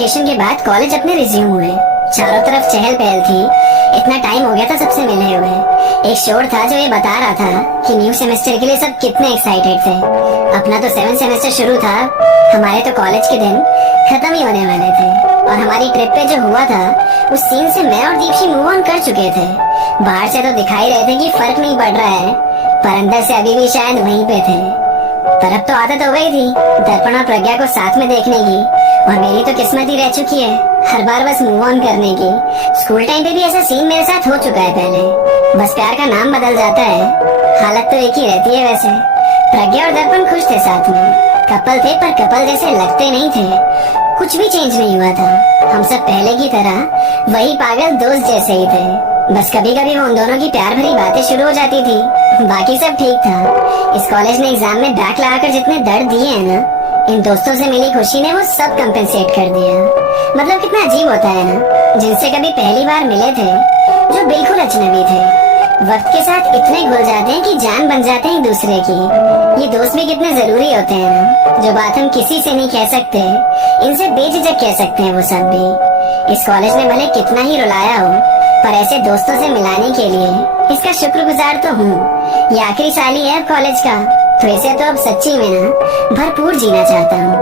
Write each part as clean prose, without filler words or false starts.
Vacation के बाद college अपने रिज्यूम हुए। चारों तरफ चहल पहल थी। इतना टाइम हो गया था सबसे मिले हुए। एक शोर था जो ये बता रहा था कि न्यू सेमेस्टर के लिए सब कितने एक्साइटेड थे। अपना तो 7th सेमेस्टर शुरू था, हमारे तो कॉलेज के दिन खत्म ही होने वाले थे। और हमारी ट्रिप पे जो हुआ था उस सीन से मैं और दीप्ति मूव ऑन कर चुके थे। बाहर से तो दिखाई रहे थे कि फर्क नहीं पड़ रहा है, पर अंदर से अभी भी शायद वहीं पे थे। पर अब तो आदत हो गई थी दर्पण और प्रज्ञा को साथ में देखने की, और मेरी तो किस्मत ही रह चुकी है हर बार बस मूव ऑन करने की। स्कूल टाइम पे भी ऐसा सीन मेरे साथ हो चुका है पहले, बस प्यार का नाम बदल जाता है, हालत तो एक ही रहती है। वैसे प्रज्ञा और दर्पण खुश थे साथ में, कपल थे पर कपल जैसे लगते नहीं थे। कुछ भी चेंज नहीं हुआ था, हम सब पहले की तरह वही पागल दोस्त जैसे ही थे। बस कभी कभी वो उन दोनों की प्यार भरी बातें शुरू हो जाती थी, बाकी सब ठीक था। इस कॉलेज ने एग्जाम में बैक लगाकर जितने दर्द दिए हैं ना, इन दोस्तों से मिली खुशी ने वो सब कंपेंसेट कर दिया। मतलब कितना अजीब होता है ना, जिनसे कभी पहली बार मिले थे, जो बिल्कुल अजनबी थे, वक्त के साथ इतने घुल जाते हैं कि जान बन जाते हैं एक दूसरे की। ये दोस्त भी कितने जरूरी होते हैं ना, जो बात हम किसी से नहीं कह सकते, इनसे बेझिझक कह सकते हैं वो सब भी। इस कॉलेज ने भले कितना ही रुलाया हो, पर ऐसे दोस्तों से मिलाने के लिए इसका शुक्रगुजार तो हूँ। ये आखिरी साल ही है अब कॉलेज का, तो इसे तो अब सच्ची में ना भरपूर जीना चाहता हूँ।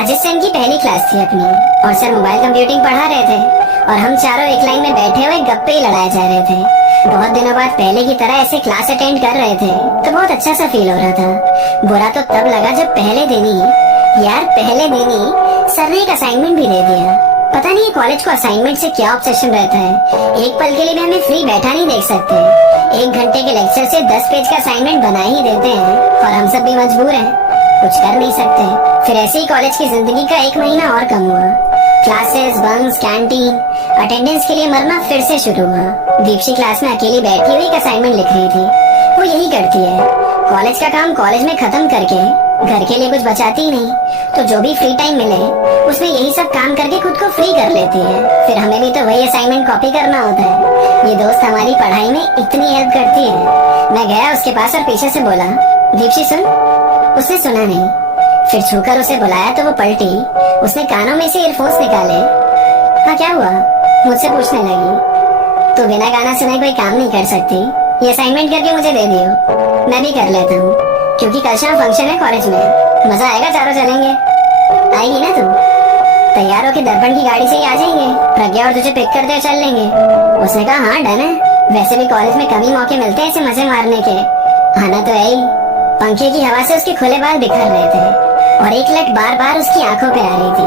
आज इस टाइम की पहली क्लास थी अपनी, और सर मोबाइल कंप्यूटिंग पढ़ा रहे थे, और हम चारों एक लाइन में बैठे हुए गप्पे ही लड़ाए जा रहे थे। बहुत दिनों बाद पहले की तरह ऐसे क्लास अटेंड कर रहे थे, तो बहुत अच्छा सा फील हो रहा था। बुरा तो तब लगा जब पहले दिन ही सर ने एक असाइनमेंट भी दे दिया। पता नहीं कॉलेज को असाइनमेंट से क्या ऑब्सेशन रहता है, एक पल के लिए भी हमें फ्री बैठा नहीं देख सकते। 1 घंटे के लेक्चर से 10 पेज का असाइनमेंट बना ही देते हैं, और हम सब भी मजबूर हैं, कुछ कर नहीं सकते। फिर ऐसे ही कॉलेज की जिंदगी का 1 महीना और कम हुआ। क्लासेस, बंक्स, कैंटीन, अटेंडेंस के लिए मरना फिर से शुरू हुआ। दीप्ति क्लास में अकेली बैठी हुई एक असाइनमेंट लिख रही थी। वो यही करती है, कॉलेज का काम कॉलेज में खत्म करके घर के लिए कुछ बचाती ही नहीं, तो जो भी फ्री टाइम मिले उसमें यही सब काम करके खुद को फ्री कर लेती है। फिर हमें भी तो वही असाइनमेंट कॉपी करना होता है। ये दोस्त हमारी पढ़ाई में इतनी हेल्प करती है। मैं गया उसके पास और पीछे से बोला, दीप्ति सुन। उसने सुना नहीं। फिर छूकर उसे बुलाया तो वो पलटी। उसने कानों में से ईयरफोन्स निकाले। हाँ क्या हुआ, मुझसे पूछने लगी। तो बिना गाना सुने कोई काम नहीं कर सकती, ये असाइनमेंट करके मुझे दे दियो, मैं भी कर लेता हूँ, क्योंकि कल शाम फंक्शन है कॉलेज में, मजा आएगा, चारों चलेंगे। आएगी ना तू? तैयार होके दर्पण की गाड़ी से ही आ जाएंगे, प्रज्ञा और तुझे पिक करते हुए चल लेंगे। उसने कहा हाँ डन है, वैसे भी कॉलेज में कम ही मौके मिलते हैं ऐसे मजे मारने के, आना तो है ही। पंखे की हवा से उसके खुले बाल बिखर रहे थे, और एक लट बार बार उसकी आंखों पे आ रही थी।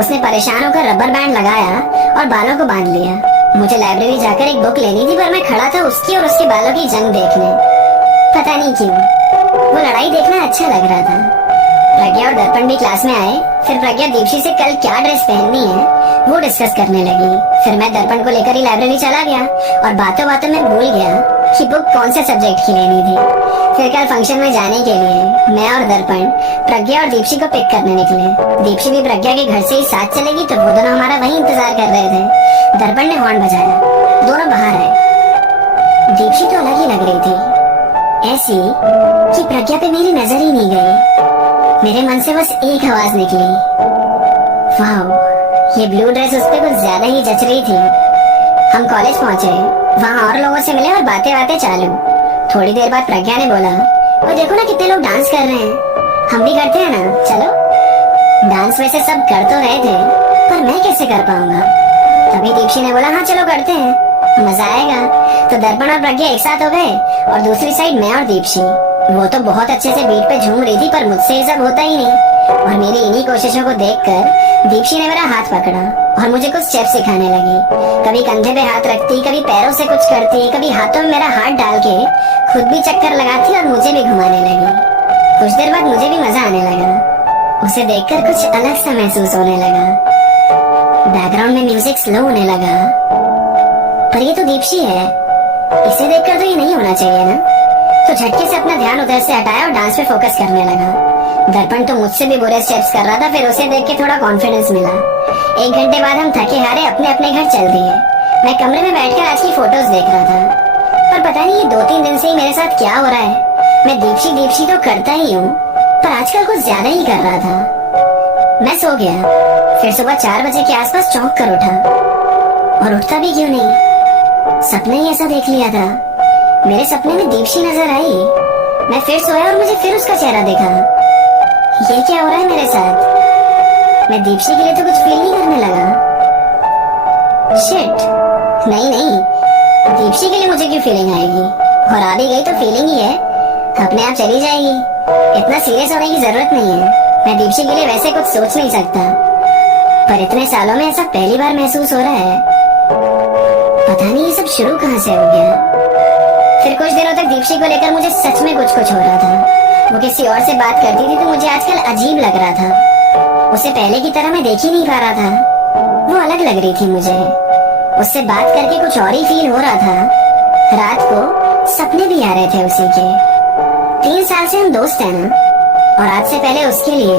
उसने परेशान होकर रबर बैंड लगाया और बालों को बांध लिया। मुझे लाइब्रेरी जाकर एक बुक लेनी थी, पर मैं खड़ा था उसकी और उसके बालों की जंग देखने। पता नहीं क्यों वो लड़ाई देखना अच्छा लग रहा था। प्रज्ञा और दर्पण भी क्लास में आए। फिर प्रज्ञा दीप्ति से कल क्या ड्रेस पहननी है वो डिस्कस करने लगी। फिर मैं दर्पण को लेकर ही लाइब्रेरी चला गया, और बातों बातों में भूल गया कि बुक कौन से सब्जेक्ट की लेनी थी। फिर कल फंक्शन में जाने के लिए मैं और दर्पण प्रज्ञा और दीप्ति को पिक करने निकले। दीप्ति भी प्रज्ञा के घर से ही साथ चलेगी, तो वो दोनों हमारा वही इंतजार कर रहे थे। दर्पण ने हॉर्न बजाया, दोनों बाहर आए। दीप्ति तो अलग ही लग रही थी, ऐसी कि प्रज्ञा पे मेरी नजर ही नहीं गई। मेरे मन से बस एक आवाज निकली, वाह, ये ब्लू ड्रेस उस पे कुछ ज्यादा ही जच रही थी। हम कॉलेज पहुंचे, वहाँ और लोगों से मिले और बातें बातें चालू। थोड़ी देर बाद प्रज्ञा ने बोला, और देखो ना कितने लोग डांस कर रहे हैं, हम भी करते हैं ना, चलो। डांस वैसे सब कर तो रहे थे, पर मैं कैसे कर पाऊंगा। तभी दीप्ति ने बोला, हाँ चलो करते हैं, मजा आएगा। तो दर्पण और प्रज्ञा एक साथ हो गए, और दूसरी साइड मैं और दीप्ति। वो तो बहुत अच्छे से बीट पे झूम रही थी, पर मुझसे ये सब होता ही नहीं। और मेरी इन्हीं कोशिशों को देखकर दीप्ति ने मेरा हाथ पकड़ा और मुझे कुछ स्टेप सिखाने लगी। कभी कंधे पे हाथ रखती, कभी पैरों से कुछ करती, कभी हाथों में मेरा हाथ डाल के खुद भी चक्कर लगाती और मुझे भी घुमाने लगी। कुछ देर बाद मुझे भी मजा आने लगा। उसे देखकर कुछ अलग सा महसूस होने लगा। बैकग्राउंड में म्यूजिक स्लो होने लगा। पर ये तो दीप्ति है, इसे देखकर तो ये नहीं होना चाहिए ना। तो झटके से अपना ध्यान उधर से हटाया और डांस पे फोकस करने लगा। दर्पण तो मुझसे भी बुरे स्टेप्स कर रहा था, फिर उसे देख के थोड़ा कॉन्फिडेंस मिला। 1 घंटे बाद हम थके हारे अपने अपने घर चल दिए। मैं कमरे में बैठकर आज की फोटोज देख रहा था, पर पता नहीं ये 2-3 दिन से ही मेरे साथ क्या हो रहा है। मैं दीप्ति तो करता ही हूँ, पर आजकल कुछ ज्यादा ही कर रहा था। मैं सो गया। फिर सुबह 4 बजे के आसपास चौंक कर उठा, और उठता भी क्यों नहीं, सपने ही ऐसा देख लिया था। मेरे सपने में दीप्ति नजर आई। मैं फिर सोया और मुझे फिर उसका चेहरा देखा। ये क्या हो रहा है मेरे साथ? मैं दीप्ति के लिए तो कुछ फील नहीं करने लगा। शिट, नहीं नहीं, दीप्ति के लिए मुझे क्यों फीलिंग आएगी? और आ भी गई तो फीलिंग ही है, अपने आप चली जाएगी। इतना सीरियस होने की जरूरत नहीं है। मैं दीप्ति के लिए वैसे कुछ सोच नहीं सकता, पर इतने सालों में ऐसा पहली बार महसूस हो रहा है। पता नहीं ये सब शुरू कहाँ से हो गया। फिर कुछ दिनों तक दीप्ति को लेकर मुझे सच में कुछ हो रहा था। वो किसी और से बात करती थी तो मुझे आजकल अजीब लग रहा था। उसे पहले की तरह मैं देख ही नहीं पा रहा था। वो अलग लग रही थी मुझे। उससे बात करके कुछ और ही फील हो रहा था। रात को सपने भी आ रहे थे उसी के। 3 साल से हम दोस्त हैं ना, और आज से पहले उसके लिए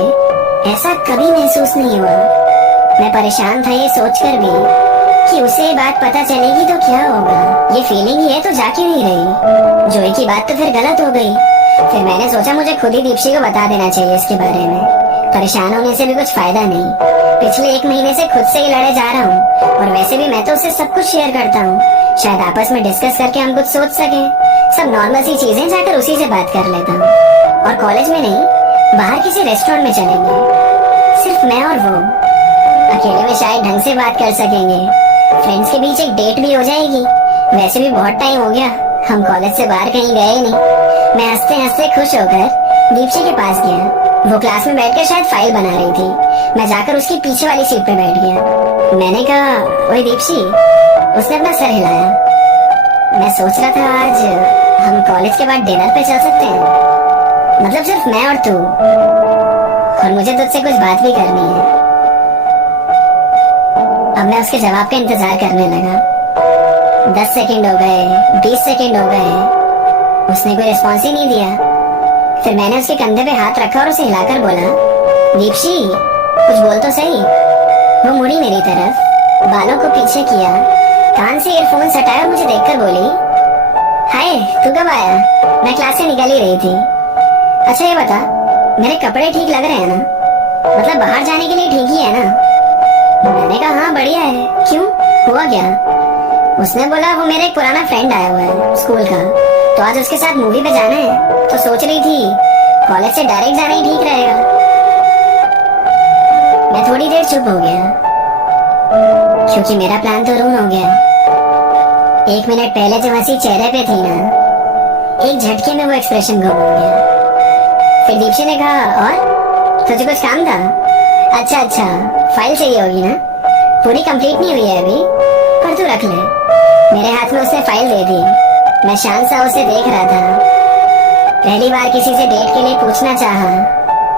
ऐसा कभी महसूस नहीं हुआ। मैं परेशान था ये सोचकर भी कि उसे ये बात पता चलेगी तो क्या होगा। ये फीलिंग ही है तो जा क्यों नहीं रही। जोई की बात तो फिर गलत हो गई। फिर मैंने सोचा मुझे खुद ही दीप्ति को बता देना चाहिए इसके बारे में। परेशान होने से भी कुछ फायदा नहीं। पिछले 1 महीने से खुद से ही लड़े जा रहा हूँ, और वैसे भी मैं तो उससे सब कुछ शेयर करता हूँ। शायद आपस में डिस्कस करके हम कुछ सोच सके। सब नॉर्मल सी चीजें, जाकर उसी से बात कर लेता हूँ। और कॉलेज में नहीं, बाहर किसी रेस्टोरेंट में चलेंगे, सिर्फ मैं और वो। अकेले में शायद ढंग से बात कर सकेंगे। फ्रेंड्स के बीच एक डेट भी हो जाएगी। वैसे भी बहुत टाइम हो गया, हम कॉलेज से बाहर कहीं गए नहीं। मैं हंसते हंसते खुश होकर दीप्ति के पास गया। वो क्लास में बैठकर शायद फाइल बना रही थी। मैं जाकर उसकी पीछे वाली सीट पे बैठ गया। मैंने कहा, ओए दीप्ति। उसने अपना सर हिलाया। मैं सोच रहा था आज हम कॉलेज के बाद डिनर पे चल सकते हैं। मतलब सिर्फ मैं और तू, और मुझे तुझसे कुछ बात भी करनी है। अब मैं उसके जवाब का इंतजार करने लगा। 10 सेकंड हो गए, 20 सेकंड हो गए, उसने कोई रिस्पॉन्स ही नहीं दिया। फिर मैंने उसके कंधे पे हाथ रखा और उसे हिलाकर बोला, दीप्ति कुछ बोल तो सही। वो मुड़ी मेरी तरफ, बालों को पीछे किया, कान से ईयरफोन हटाया और मुझे देखकर बोली, हाय तू कब आया? मैं क्लास से निकल ही रही थी। अच्छा ये बता, मेरे कपड़े ठीक लग रहे हैं ना? मतलब बाहर जाने के लिए ठीक ही है ना? मैंने कहा हाँ बढ़िया है। क्यों, हुआ क्या? उसने बोला, वो मेरा एक पुराना फ्रेंड आया हुआ है स्कूल का, तो आज उसके साथ मूवी पे जाना है। तो सोच रही थी कॉलेज से डायरेक्ट जाना ही ठीक रहेगा। मैं थोड़ी देर चुप हो गया, क्योंकि मेरा प्लान तो रूम हो गया। 1 मिनट पहले जो हंसी चेहरे पे थी ना, एक झटके में वो एक्सप्रेशन गुम हो गया। फिर दीप्ति ने कहा, और तुझे कुछ काम था? अच्छा, फाइल चाहिए होगी ना? पूरी कंप्लीट नहीं हुई है अभी, पर तू रख ले। मेरे हाथ में उसने फाइल दे दी। मैं शांत सा उसे देख रहा था। पहली बार किसी से डेट के लिए पूछना चाहा,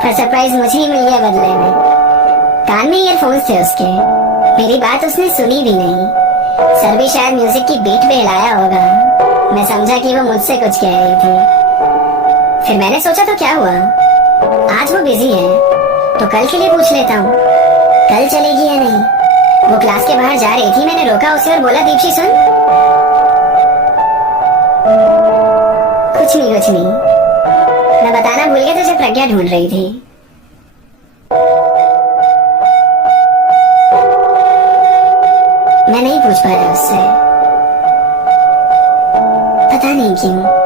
पर सरप्राइज मुझे ही मिल गया बदले में। कान में ईयरफोन्स थे उसके। मेरी बात उसने सुनी भी नहीं। सर भी शायद म्यूजिक की बीट पे हिलाया होगा। मैं समझा कि वो मुझसे कुछ कह रही थी। फिर मैंने सोचा तो क्या हुआ, आज वो बिजी है तो कल के लिए पूछ लेता हूँ। कल चलेगी या नहीं? वो क्लास के बाहर जा रही थी, मैंने रोका उसे और बोला, दीप्ति सुन। कुछ नहीं, मैं बताना भूल गया, तुझे प्रज्ञा ढूंढ रही थी। मैं नहीं पूछ पाया उससे, पता नहीं क्यों।